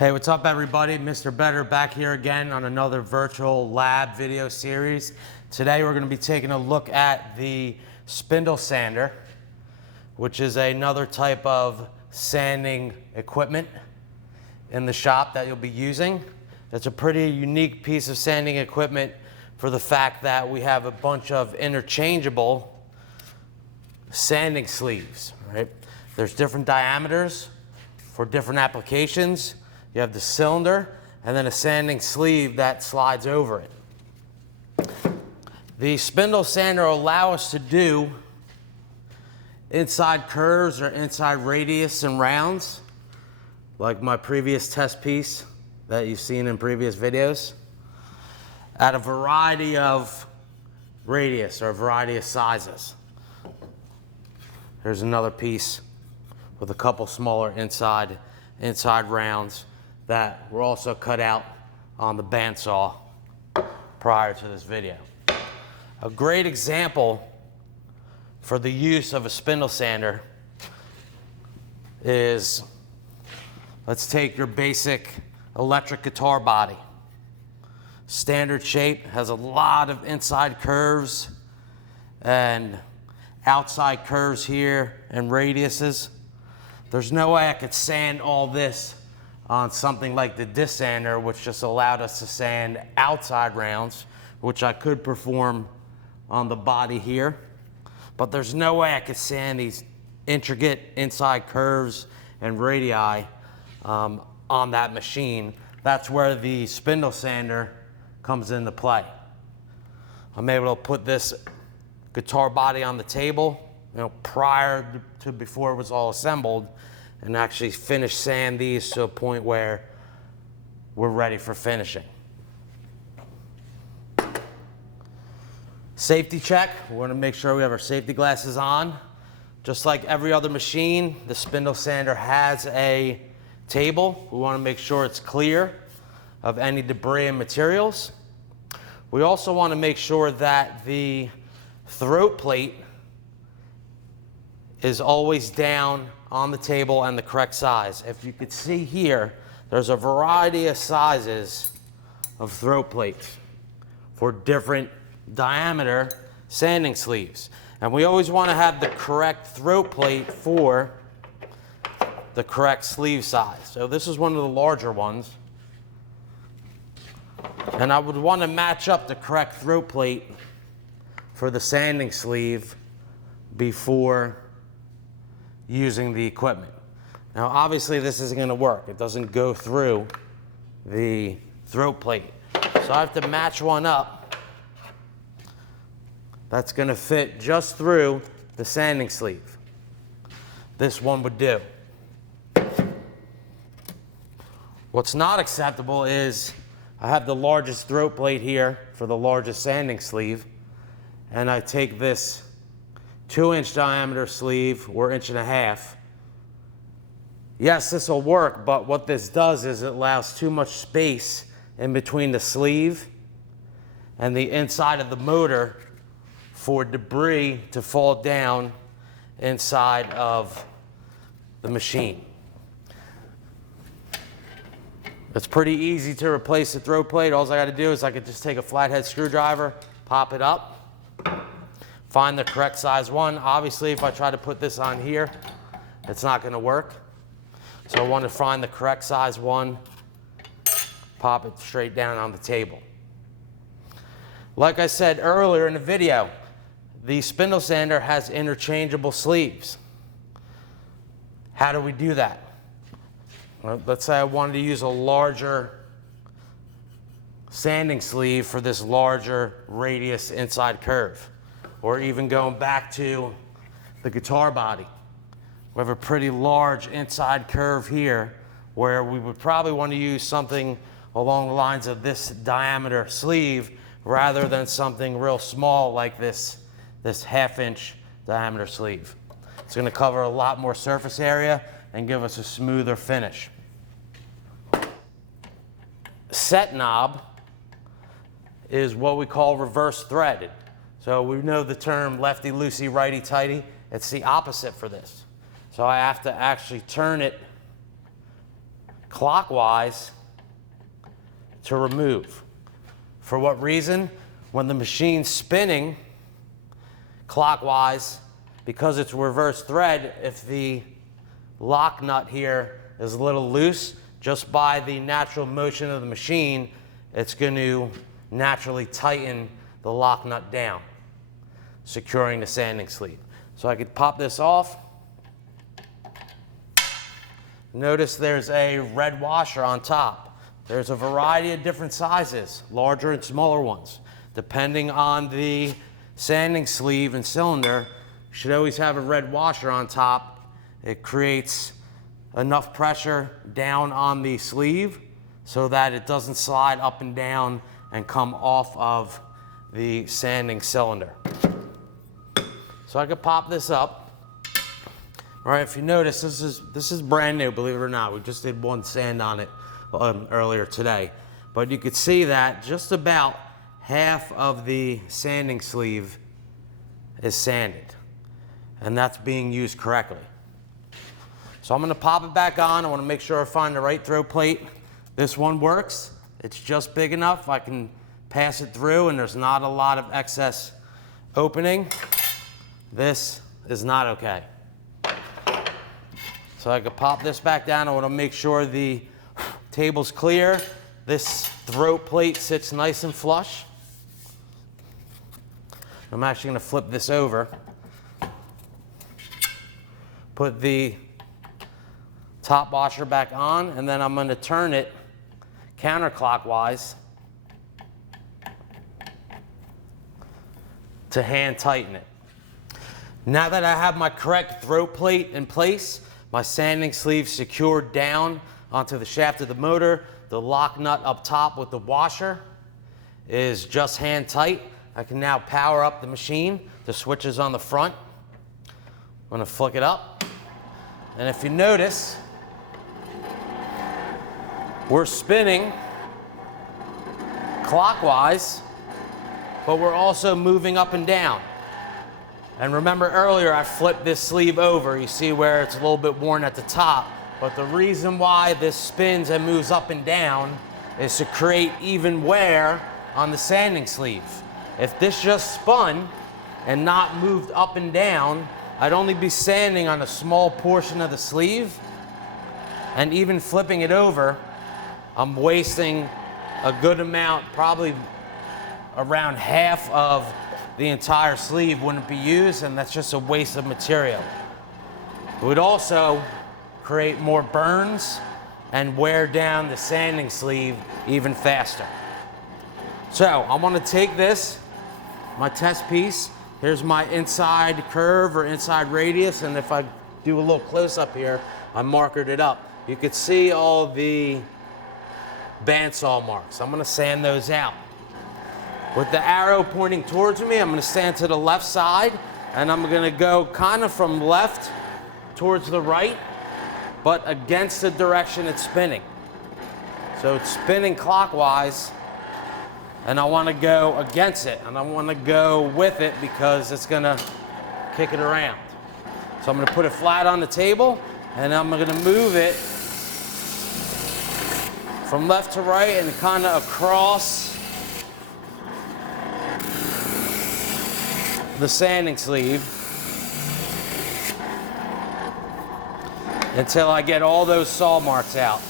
Hey, what's up everybody? Mr. Better back here again on another virtual lab video series. Today we're going to be taking a look at the Spindle Sander, which is another type of sanding equipment in the shop that you'll be using. It's a pretty unique piece of sanding equipment for the fact that we have a bunch of interchangeable sanding sleeves, right? There's different diameters for different applications. You have the cylinder and then a sanding sleeve that slides over it. The Spindle Sander will allow us to do inside curves or inside radius and rounds, like my previous test piece that you've seen in previous videos, at a variety of radius or a variety of sizes. There's another piece with a couple smaller inside rounds that were also cut out on the bandsaw prior to this video. A great example for the use of a spindle sander is, let's take your basic electric guitar body. Standard shape, has a lot of inside curves and outside curves here and radiuses. There's no way I could sand all this on something like the disc sander, which just allowed us to sand outside rounds, which I could perform on the body here. But there's no way I could sand these intricate inside curves and radii on that machine. That's where the spindle sander comes into play. I'm able to put this guitar body on the table, prior to before it was all assembled, and actually finish sand these to a point where we're ready for finishing. Safety check, we want to make sure we have our safety glasses on. Just like every other machine, the spindle sander has a table. We want to make sure it's clear of any debris and materials. We also want to make sure that the throat plate is always down on the table and the correct size. If you could see here, there's a variety of sizes of throat plates for different diameter sanding sleeves. And we always want to have the correct throat plate for the correct sleeve size. So this is one of the larger ones. And I would want to match up the correct throat plate for the sanding sleeve before using the equipment. Now obviously this isn't going to work. It doesn't go through the throat plate. So I have to match one up that's going to fit just through the sanding sleeve. This one would do. What's not acceptable is I have the largest throat plate here for the largest sanding sleeve, and I take this 2-inch diameter sleeve or 1.5 inches. Yes, this will work, but what this does is it allows too much space in between the sleeve and the inside of the motor for debris to fall down inside of the machine. It's pretty easy to replace the throat plate. All I got to do is I could just take a flathead screwdriver, pop it up, find the correct size one. Obviously, if I try to put this on here, it's not going to work. So I want to find the correct size one, pop it straight down on the table. Like I said earlier in the video, the spindle sander has interchangeable sleeves. How do we do that? Well, let's say I wanted to use a larger sanding sleeve for this larger radius inside curve. Or even going back to the guitar body. We have a pretty large inside curve here where we would probably want to use something along the lines of this diameter sleeve rather than something real small like this 1/2-inch diameter sleeve. It's going to cover a lot more surface area and give us a smoother finish. Set knob is what we call reverse threaded. So we know the term lefty loosey, righty tighty. It's the opposite for this. So I have to actually turn it clockwise to remove. For what reason? When the machine's spinning clockwise, because it's reverse thread, if the lock nut here is a little loose, just by the natural motion of the machine, it's going to naturally tighten the lock nut down, securing the sanding sleeve. So I could pop this off. Notice there's a red washer on top. There's a variety of different sizes, larger and smaller ones. Depending on the sanding sleeve and cylinder, you should always have a red washer on top. It creates enough pressure down on the sleeve so that it doesn't slide up and down and come off of the sanding cylinder. So I could pop this up. All right, if you notice, this is brand new, believe it or not. We just did one sand on it earlier today. But you could see that just about half of the sanding sleeve is sanded, and that's being used correctly. So I'm gonna pop it back on. I wanna make sure I find the right throw plate. This one works. It's just big enough. I can pass it through and there's not a lot of excess opening. This is not okay. So I could pop this back down. I wanna make sure the table's clear. This throat plate sits nice and flush. I'm actually gonna flip this over. Put the top washer back on, and then I'm gonna turn it counterclockwise to hand tighten it. Now that I have my correct throat plate in place, my sanding sleeve secured down onto the shaft of the motor, the lock nut up top with the washer is just hand tight. I can now power up the machine. The switch is on the front. I'm gonna flick it up. And if you notice, we're spinning clockwise, but we're also moving up and down. And remember earlier, I flipped this sleeve over. You see where it's a little bit worn at the top. But the reason why this spins and moves up and down is to create even wear on the sanding sleeve. If this just spun and not moved up and down, I'd only be sanding on a small portion of the sleeve. And even flipping it over, I'm wasting a good amount, probably around half of the entire sleeve wouldn't be used, and that's just a waste of material. It would also create more burns and wear down the sanding sleeve even faster. So I'm gonna take this, my test piece. Here's my inside curve or inside radius, and if I do a little close up here, I markered it up. You could see all the bandsaw marks. I'm gonna sand those out. With the arrow pointing towards me, I'm gonna stand to the left side, and I'm gonna go kind of from left towards the right, but against the direction it's spinning. So it's spinning clockwise, and I wanna go against it, and I wanna go with it because it's gonna kick it around. So I'm gonna put it flat on the table, and I'm gonna move it from left to right and kind of across the sanding sleeve until I get all those saw marks out.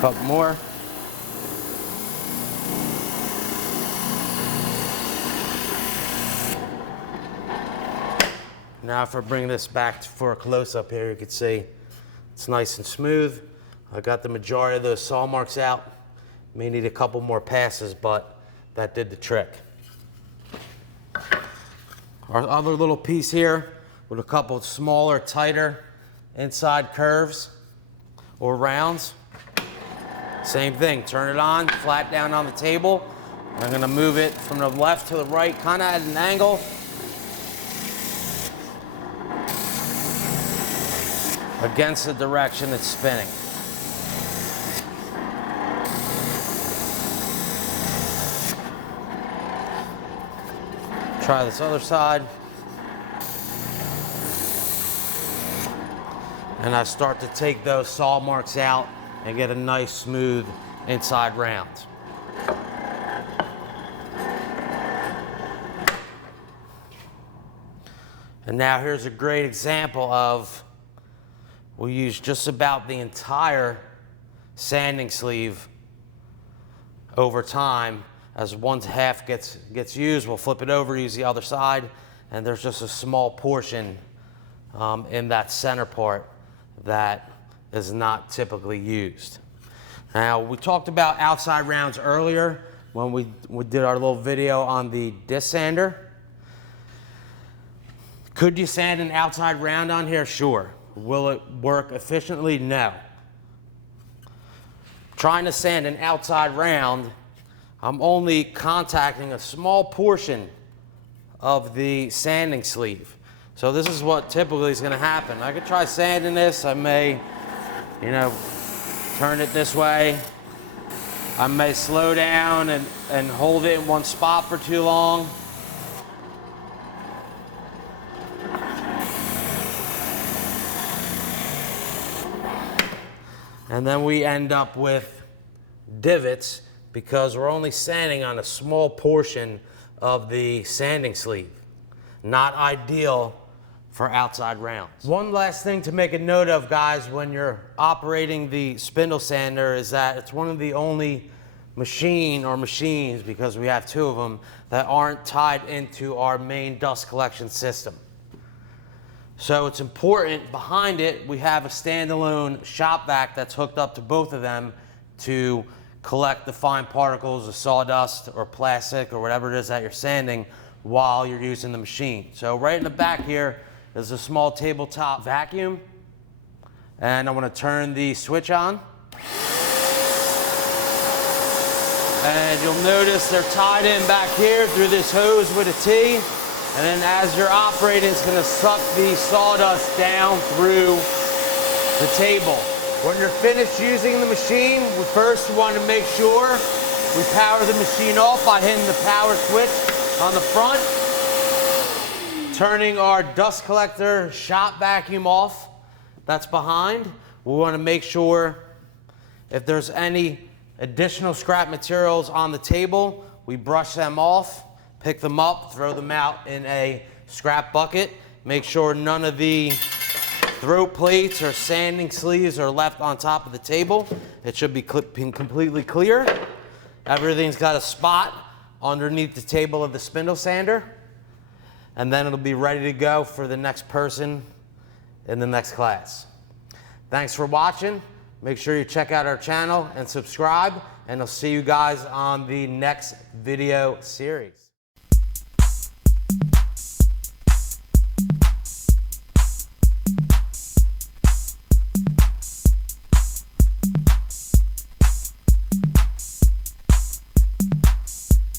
Couple more. Now if I bring this back for a close-up here, you can see it's nice and smooth. I got the majority of those saw marks out. May need a couple more passes, but that did the trick. Our other little piece here with a couple of smaller, tighter inside curves or rounds. Same thing, turn it on, flat down on the table. I'm gonna move it from the left to the right, kind of at an angle. Against the direction it's spinning. Try this other side. And I start to take those saw marks out and get a nice smooth inside round. And now here's a great example of, we'll use just about the entire sanding sleeve over time. As one half gets used, we'll flip it over, use the other side, and there's just a small portion in that center part that is not typically used. Now, we talked about outside rounds earlier when we did our little video on the disc sander. Could you sand an outside round on here? Sure. Will it work efficiently? No. Trying to sand an outside round, I'm only contacting a small portion of the sanding sleeve. So this is what typically is going to happen. I could try sanding this. I may, turn it this way. I may slow down and hold it in one spot for too long. And then we end up with divots because we're only sanding on a small portion of the sanding sleeve. Not ideal for outside rounds. One last thing to make a note of, guys, when you're operating the spindle sander is that it's one of the only machines, because we have two of them, that aren't tied into our main dust collection system. So it's important, behind it, we have a standalone shop vac that's hooked up to both of them to collect the fine particles of sawdust or plastic or whatever it is that you're sanding while you're using the machine. So right in the back here is a small tabletop vacuum, and I want to turn the switch on. And you'll notice they're tied in back here through this hose with a T. And then as you're operating, it's going to suck the sawdust down through the table. When you're finished using the machine, we first want to make sure we power the machine off by hitting the power switch on the front, turning our dust collector shop vacuum off that's behind. We want to make sure if there's any additional scrap materials on the table, we brush them off. Pick them up, throw them out in a scrap bucket. Make sure none of the throat plates or sanding sleeves are left on top of the table. It should be completely clear. Everything's got a spot underneath the table of the spindle sander. And then it'll be ready to go for the next person in the next class. Thanks for watching. Make sure you check out our channel and subscribe, and I'll see you guys on the next video series.